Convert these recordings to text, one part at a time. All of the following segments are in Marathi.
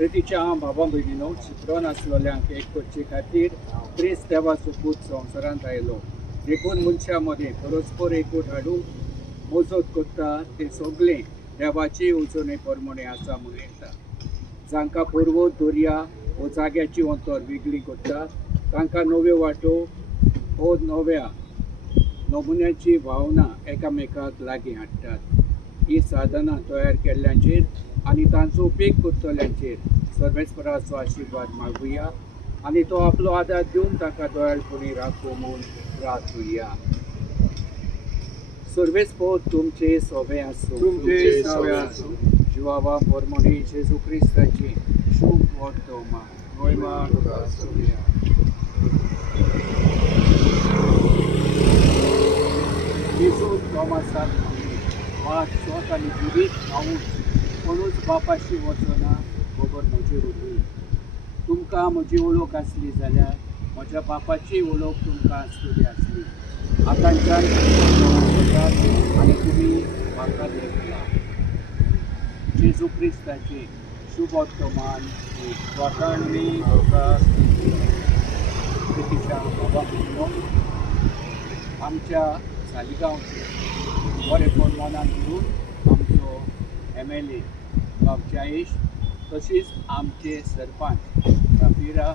प्रितीच्या भावा भयणीनो चित्रण आसलेल्यांक एक करचे खातीर क्रिस्त देवाचो पूत संवसारांत आयलो देखून मनशा मदें परस्पर एकूट हाडूंक मजत करता ते सगळे देवाचे येवजणे प्रमाणे आसा म्हूण येता. जांकां पर्वत दर्या वो जाग्याची अंतर वेगळी करता तांकां नव्यो वाटो हो नव्या नमुन्याची भावना एकामेकाक लागीं हाडटात. ही साधनां तयार केल्ल्यांचेर आनी तांचो उपेग करतल्यांचेर सर्वेस्पराचो आशिर्वाद मागुया आनी तो आपलो आदार दिवन ताका दयाळपणी राखो म्हूण प्रार्थुया. सर्वेस्पर तुमचे सोबे आसूं. जिवावा प्रमाणे जेजू क्रिस्ताची शुभ वर्तमान जेजू तोमासाक वाद स्वत आनी जिवीत हांव कोणूच बापाशी वचना खबर म्हजेर उरली. तुमकां म्हजी वळख आसली जाल्यार म्हज्या बापाची वळख तुमकां आसतली आसली. आतांच्यान आनी तुमी म्हाका देखला. जेजू क्रिस्ताचे शुभ वर्तमान वाटाणणी प्रितीच्या बाबा भयणीनो आमच्या सालिगांवचे बरेपण मनान धरून आमचो MLA बाब जयेश तशीच आमचे सरपंच राफिरा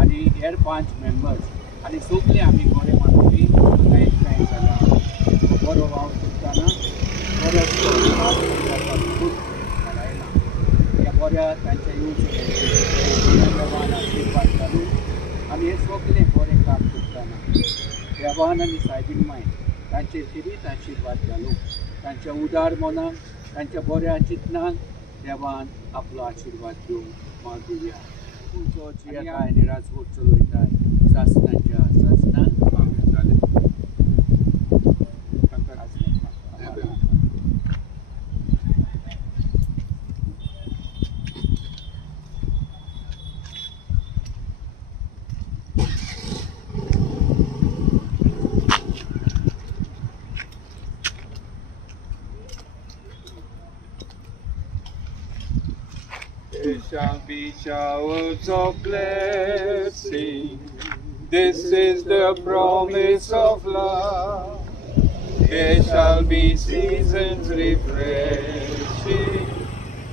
आनी हेर 5 मेंबर्स आनी सगळे आमी बरे मानवी एकठांय जाला. बरो वाव करतना बरो घालायला ह्या बऱ्या तांच्या येवजण आशिर्वाद घालून आमी हे सगळे बरें काम करतना देवान आनी सायबीन माय तांचे तिरीत आशिर्वाद घालूं. तांच्या उदार मनाक तांच्या बऱ्या चिंतनाक देवान आपलो आशिर्वाद दिवंक मागुया. तुमचो जी काय निराजवड चलयतात शासनाच्या शासनाक It shall be showers of blessing. This is the promise of love. There shall be seasons refreshing,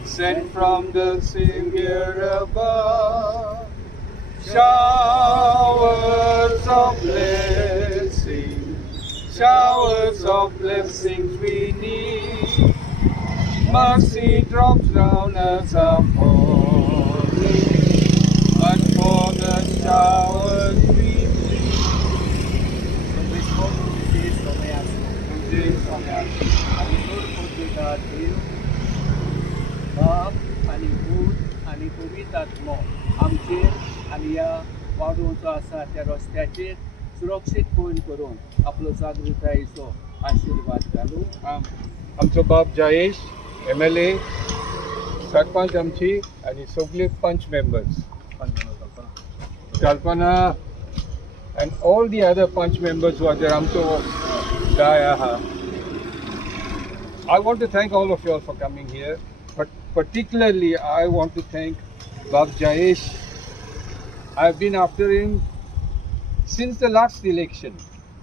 sent from the Savior above. Showers of blessings we need. Mercy drops down as a falling, but for the shower दिसतात मग आमचे आणि ह्या वाडूचो आसा त्या रस्त्याचेर सुरक्षीतपण करून आपलो जागृतायेचो आशीर्वाद घालूं. आमचो बाप जयेश MLA, सरपंच आमची आणि सगळे पंच मेंबर्स, कल्पना and all the other punch members who are there. आमचो guy आहा. I want to thank all of you all for coming here, but particularly I want to thank Bab Jayesh. I've been after him since the last election,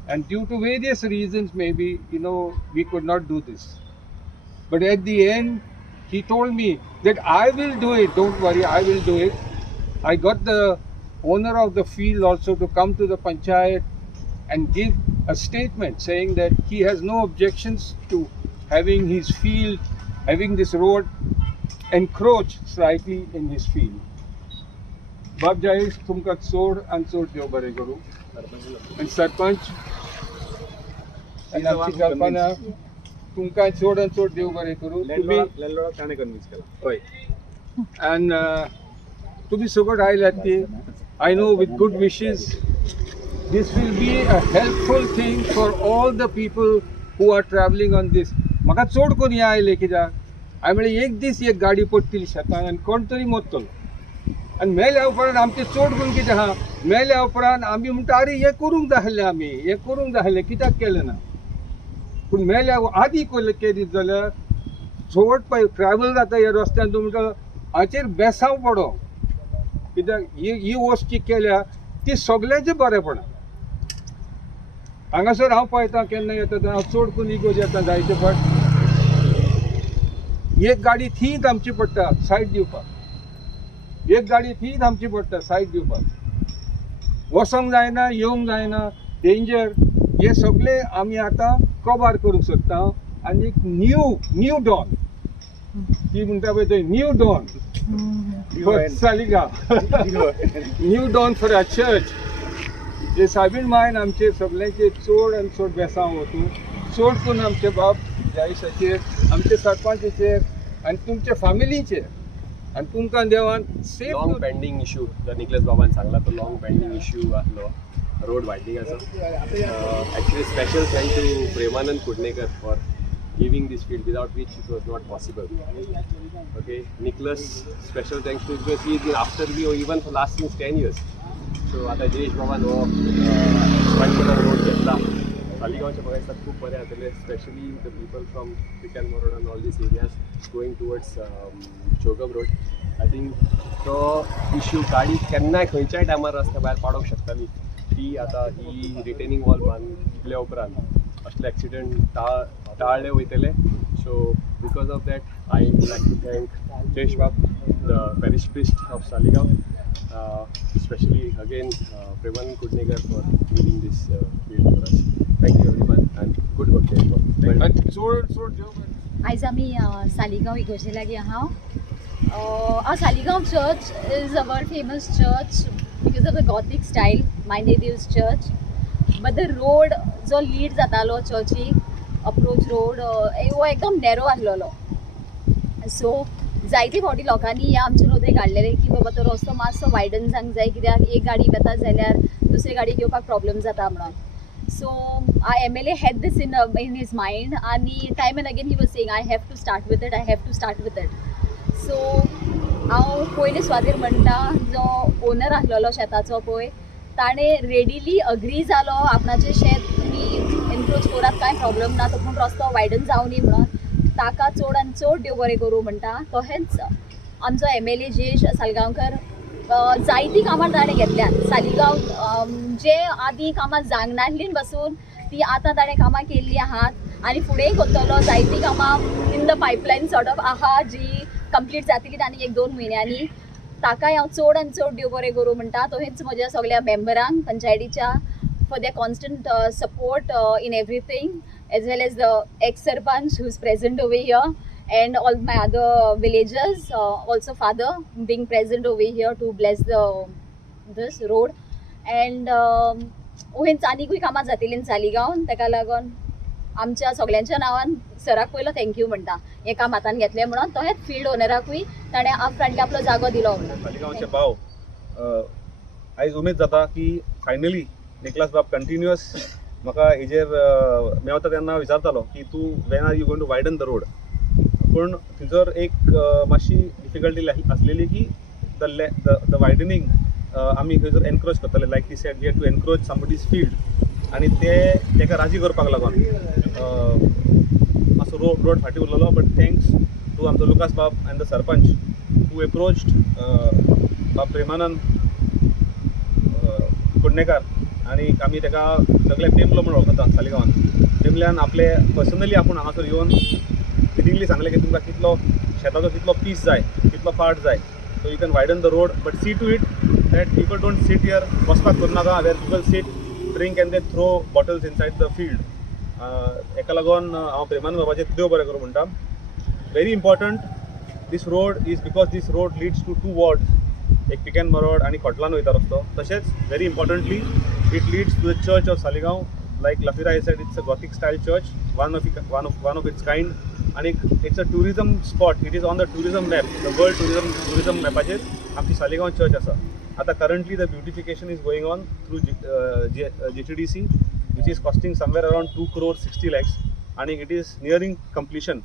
and due to various reasons, maybe we could not do this. But at the end, he told me that I will do it. Don't worry, I will do it. I got the owner of the field also to come to the panchayat and give a statement saying that he has no objections to having his field, having this road encroach slightly in his field. Bab Jayesh, tumka chod and chod deo bare guru. And Sarpanch and Amchi Kalpana, tumka chod and chod deo bare guru. लँडलॉर्डाक ताणें कन्विन्स केला. Hoy. And to be sober, I know with good wishes, this will be a helpful thing for all the people who are traveling on this. म्हाका चड कोण हे आयले कित्याक हांवें म्हळें एक दीस एक गाडी पडटली शेतान आनी कोण तरी मरतलो आनी मेल्या उपरांत आमचें चड करून कितें आहा, मेल्या उपरांत आमी म्हणटा अरे हें करूंक जाय आसलें, आमी हें करूंक जाय आसलें, कित्याक केलें ना. पूण मेल्या आदीं केली जाल्यार चड पळय ट्रॅवल जाता ह्या रस्त्यान तूं म्हणटा हाचेर बेसांव पडो, कित्याक ही वस्ती केल्या ती सगळ्यांचें बरेंपण. हांगासर हांव पळयतां केन्ना येता तेन्ना हांव चड करून इगोज येता जायते फावट एक गाडी थंय थांबची पडटा सायड दिवपाक, एक गाडी थंय थांबची पडटा सायड दिवपाक, वसोंक जायना, येवंक जायना, डेंजर. हे सगळे आमी आतां कवर करूंक सोदता आनी एक न्यू डॉन, ती म्हणटा पळय थंय new dawn for Saligaon, new dawn for our church. हे साबीण मायन आमचे सगळ्यांचे चड आनी चड बेसांव वतू, चड करून आमचे बाब जायेशाचेर, आमचे सरपंचाचेर आनी तुमच्या फॅमिलीचेर, आनी तुमकां देवान सेफ. लॉंग पेंडींग इश्यू जो निकलेस बाबान सांगला तो लॉंग पेंडींग इश्यू आसलो रोड वायडिंगाचो. Actually special thank to Premanand Kudnekar for giving this field, without which it was not possible. Okay, Nicholas, special thanks to, because he has been after me even for last since 10 years. So आता जयेश बाबान हो एक्सपांड रोड घेतला. सालिगांवचे बघा दिसता खूप बरें जातले, specially the people from Piken Marod and all this areas going towards Chogam road. I think तो इश्यू गाडी केन्नाय खंयच्याय टायमार रस्त्या भायर पाडूंक शकताली, ती आतां ही रिटेनिंग वॉल बांदल्या उपरांत असले एक्सिडेंट टाळले वयतले. So because of that I would like to thank Jayesh बाब, the parish priest of Saligao, specially again Premanand Kudnekar for giving this field for us. Thank you everyone and good work Jayesh बाब. चड देव बरें. आयज आमी सालिगांव इगोर्जे लागीं आहा. Saligao church is a world famous church because of the gothic style, मायंडे देव्स चर्च. बट द रोड जो लीड जातालो चर्चीक, अप्रोच रोड, वो एकदम नॅरो आसलेलो. सो जायते फावटी लोकांनी ह्या आमचे रोदे काडलेले की बाबा तो रस्तो मातसो वायडन जावंक जाय, कित्याक एक गाडी बेता जाल्यार दुसरी गाडी घेवपाक प्रॉब्लेम जाता म्हणून. So MLA had this in his mind, आणि time and again he was saying I have to start with it. So हांव पयले सुवातेर म्हणटा जो ओनर आसलेलो शेताचो पळय, ताणें रेडिली अग्री जालो आपणाचें शेत तुमी एनक्रोच करात, कांय प्रॉब्लेम ना, तो पूण रस्तो वायडन जावं न्ही म्हणून. ताका चड आनी चड देव बरें करूं म्हणटा. तशेंच आमचो MLA जयेश सालगांवकर, जायतीं कामां ताणें घेतल्यात सालिगांव. जे आदीं कामां जावंक नासलीं पासून ती आतां ताणें कामां केल्लीं आहात आनी फुडेंय करतलो. जायतीं कामां in the pipeline sort of आहा जी कंप्लीट जातलीं आनी 1-2 म्हयन्यांनी. ताकाय हांव चड आनी चड देव बरें करूं म्हणटा. तशेंच म्हज्या सगळ्या मेंबरांक पंचायतीच्या for their constant support in everything, as well as the ex-sarpanch who's present over here, and all my other villagers, also father being present over here to bless this road. And ohenच आनीकूय कामां जातलीं सालिगांवान, ताका लागून आमच्या सगळ्यांच्या नांवान सराक पयलो थँक्यू म्हणटा हें काम हातान घेतलें म्हणून तो हेच फील्ड ओनराकूय ताणें अपफ्रंटली आपलो जागो दिलो म्हणून. सालिगांवचे भाव आयज उमेद जाता की फायनली निकलास बाब कंटिन्युअस म्हाका हेजेर मेवता तेन्ना विचारतालो की तूं when are you going to widen the road. पूण थंयसर एक मातशी डिफिकल्टी आसलेली की द वायडनिंग आमी थंयसर एनक्रोच करताले लायक ती said we had to encroach somebody's field आनी तेका राजी करपाक लागून मातसो रोड फाटी उरलेलो. बट थँक्स टू आमचो लुकास बाब and the sarpanch who approached बाब प्रेमानंद कुडणेकार आणि आमी तेका सगळे पेमलो म्हणून वळखता सालिगांवान. पेमल्यान आपले पर्सनली आपूण हांगासर येवन फिटिंगली सांगलें की तुमकां कितलो शेताचो कितलो पीस जाय कितलो पार्ट जाय. So you can widen the road but see to it that people don't sit here वचपाक करूनाका where people sit drink and they throw bottles inside the field. हेका लागून हांव प्रेमानंद बाबाचें देव बरें करूं म्हणटा. Very important this road is because this road leads to 2 wards. एक पिकेन मरोड आणि खोटलान वयता रस्तो. तशेंच very importantly it leads to the church of Saligao. लायक लफिरा he said it's a gothic style church one of its kind आणि it's a tourism spot. It is on the tourism map the world tourism मॅपाचेर आमची सालिगांव चर्च आसा. आतां currently the beautification is going on through GTDC which is costing somewhere around 2 crore 60 lakhs आणि इट इज नियरिंग कंप्लिशन.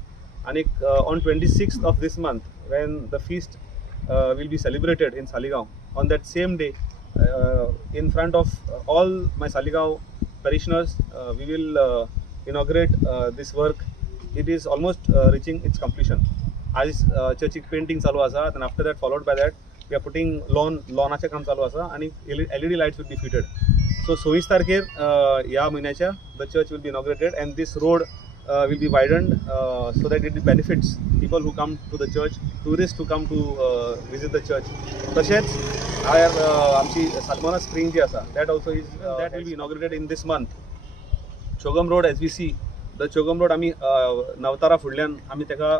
आणि on 26th of this month when the feast will be celebrated in Saligaon, on that same day in front of all my Saligaon parishioners we will inaugurate this work. It is almost reaching its completion. As church painting चालू आसा and after that followed by that we are putting lawnaचे काम चालू आसा आणि LED lights will be fitted. So 26 तारखेर ह्या म्हयन्याच्या the church will be inaugurated and this road will be widened so that it benefits people who come to the church, tourists who come to visit the church. तशेंच आमची सलमाना स्प्रिंग जी आसा that also is that will be inaugurated in this month. चोगम road as we see the चोगम road आमी नवतारा फुडल्यान आमी तेका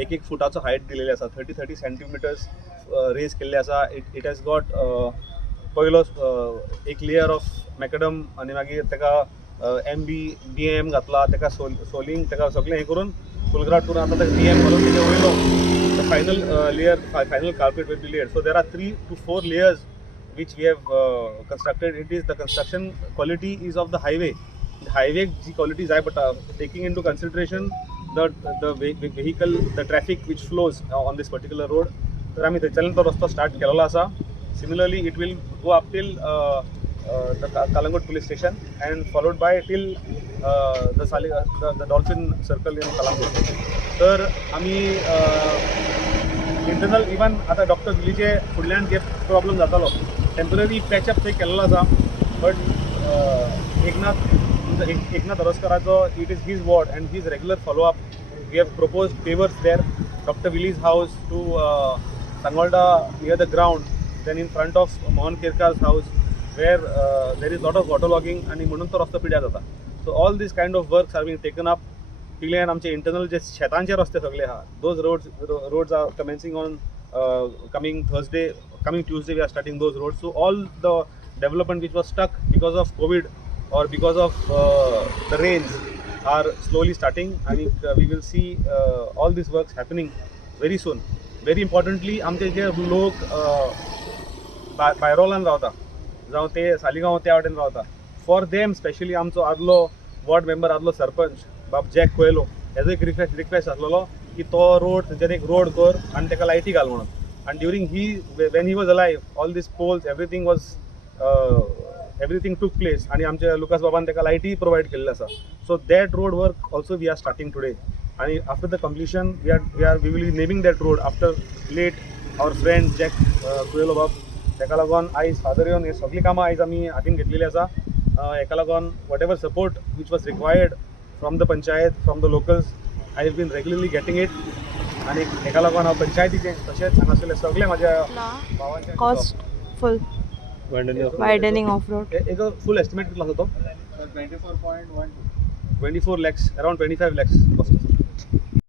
एक फुटाचो हायट दिलेली आसा. 30 centimeters रेज केल्ले आसा. इट हॅज गॉट पयलो एक लेयर ऑफ मॅकडम आनी मागीर तेका BM घातला. तेका सोलिंग तेका सगळें हें करून फुलग्राट करून आतां तेका BM घालून तेजे वयलो the final layer final carpet will be layered. So there are 3 to 4 layers which we have constructed. It is the construction quality is of the highway. The highway जी quality जाय पडटा taking into consideration the vehicle the traffic which flows on this particular road. तर आमी थंयच्यान तो रस्तो स्टार्ट केलेलो आसा. Similarly it will go up till the Kalangut police station and followed by till the dolphin circle in Kalangut. तर आमी इंटरनल इवन आता डॉक्टर विलीचे फुडल्यान जे प्रॉब्लम जातालो टेम्पररी पॅचअप थंय केल्लो आसा. बट एकनाथ अरोस्कराचो it is his ward and his regular follow up. We have propose pavers there doctor Willy's house to Sangolda near the ground then in front of Mohan केरकार's house where there is lot of waterlogging आणि म्हणून तो रस्तो पिड्यार जाता. So all this kind of works are being taken up. पिल्यान आमचे इंटरनल जे शेतांचे रस्ते सगळे आहा those roads are commencing on coming Tuesday we are starting those roads. So all the development which was stuck because of COVID or because of the rains are slowly starting and we will see all these works happening very soon. Very importantly आमचे जे लोक बायरोलान रावता जावं ते सालिगांव त्या वाटेन रावता फॉर देम स्पेशली आमचो आदलो वॉर्ड मेंबर आदलो सरपंच बाब जॅक कोयलो हेजो एक रिक्वेस्ट आसलेलो की तो रोड थंयच्यान एक रोड कर आनी तेका लायटी घाल म्हणून. And during when he was alive, all these poles, everything took place. And आमच्या लुकास बाबान तेका लायटी प्रोवाइड केल्ली आसा. So that road work also we are starting today. And after the completion, we will be naming that road after late our friend Jack Coelho बाब. तेका लागून आयज फादर येवन हे सगळीं कामां आयज आमी हातीन घेतलेली आसा. हेका लागून whatever support which was required from the panchayat, from the locals, I have been regularly getting it. आणि हेका लागून हांव पंचायतीचे तशेंच हांगासरले सगळे म्हाज्या भावांचे cost full widening of road एक फुल एस्टिमेट कितलो आसा तो 24.12 24 lakhs, around 25 lakhs cost.